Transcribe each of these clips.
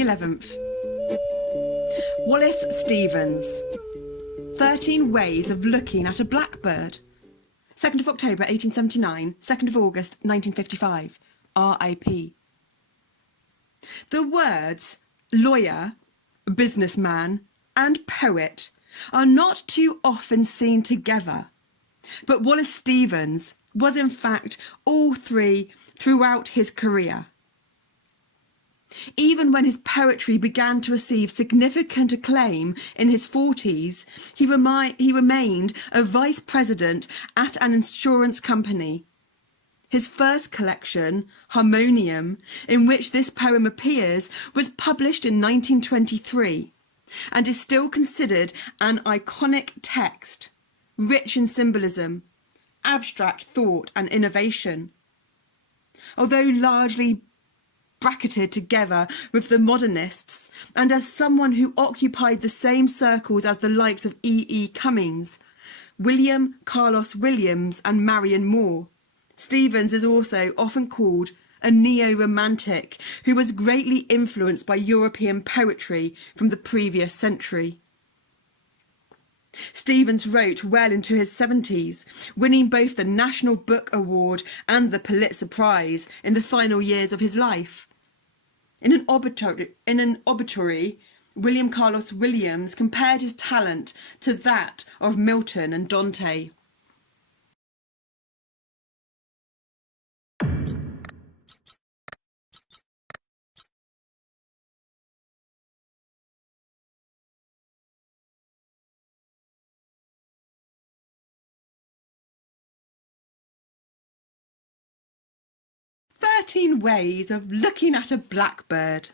the 11th. Wallace Stevens. 13 Ways of Looking at a Blackbird. 2nd of October 1879, 2nd of August 1955. R.I.P. The words lawyer, businessman and poet are not too often seen together, but Wallace Stevens was in fact all three throughout his career. Even when his poetry began to receive significant acclaim in his 40s, he remained a vice president at an insurance company. His first collection, Harmonium, in which this poem appears, was published in 1923 and is still considered an iconic text, rich in symbolism, abstract thought and innovation. Although largely bracketed together with the modernists, and as someone who occupied the same circles as the likes of E. Cummings, William Carlos Williams and Marion Moore, Stevens is also often called a neo-romantic who was greatly influenced by European poetry from the previous century. Stevens wrote well into his 70s, winning both the National Book Award and the Pulitzer Prize in the final years of his life. In an obituary, William Carlos Williams compared his talent to that of Milton and Dante. "13 Ways of Looking at a Blackbird."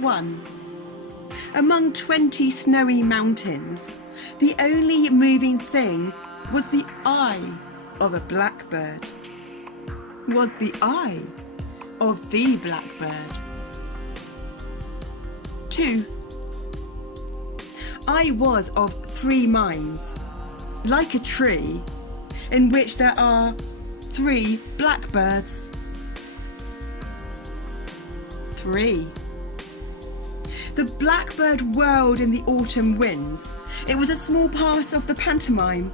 One. Among 20 snowy mountains, the only moving thing was the eye of a blackbird. Was the eye of the blackbird. 2. I was of 3 minds, like a tree, in which there are 3 blackbirds. 3. The blackbird whirled in the autumn winds. It was a small part of the pantomime.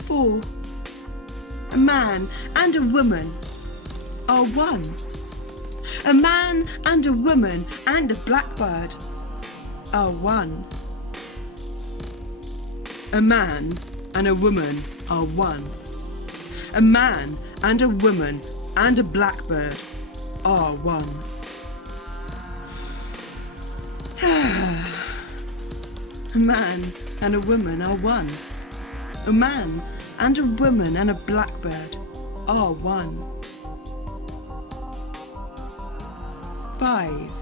4. A man and a woman are one. A man and a woman and a blackbird are one. A man and a woman are one. A man and a woman and a blackbird are one. A man and a woman are one. A man and a woman and a blackbird are one. 5.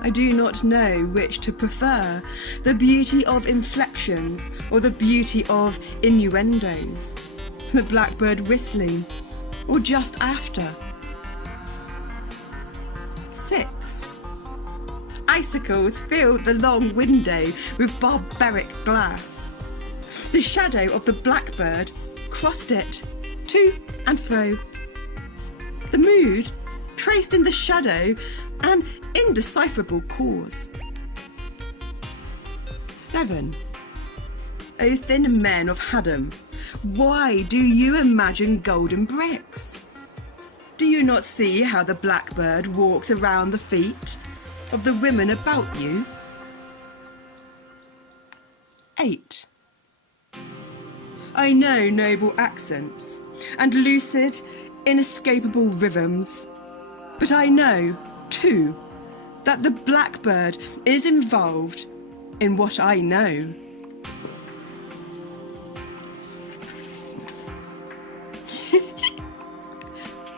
I do not know which to prefer, the beauty of inflections or the beauty of innuendos, the blackbird whistling or just after. 6. Icicles filled the long window with barbaric glass. The shadow of the blackbird crossed it to and fro. The mood traced in the shadow an indecipherable cause. 7. O thin men of Haddam, why do you imagine golden bricks? Do you not see how the blackbird walks around the feet of the women about you? 8. I know noble accents and lucid, inescapable rhythms, but I know, too, that the blackbird is involved in what I know.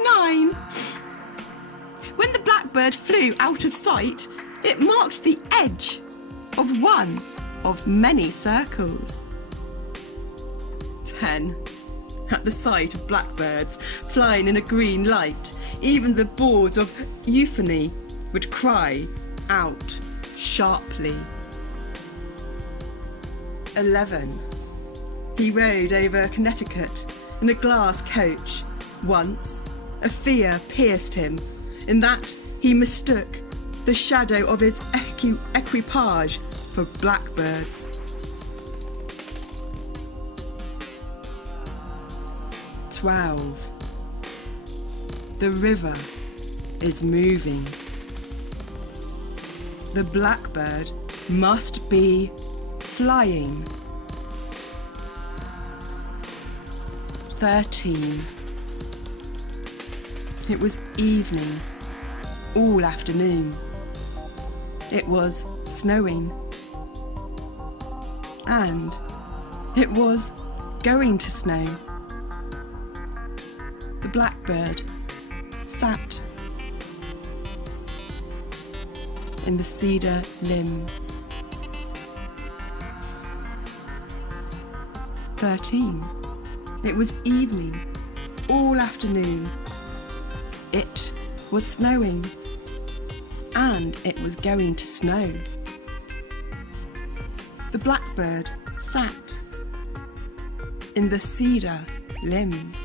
9. When the blackbird flew out of sight, it marked the edge of one of many circles. 10. At the sight of blackbirds flying in a green light, even the boards of euphony would cry out sharply. 11. He rode over Connecticut in a glass coach. Once, a fear pierced him, in that he mistook the shadow of his equipage for blackbirds. 12. The river is moving. The blackbird must be flying. 13. It was evening, all afternoon. It was snowing. And it was going to snow. The blackbird sat in the cedar limbs. 13. It was evening, all afternoon. It was snowing, and it was going to snow. The blackbird sat in the cedar limbs.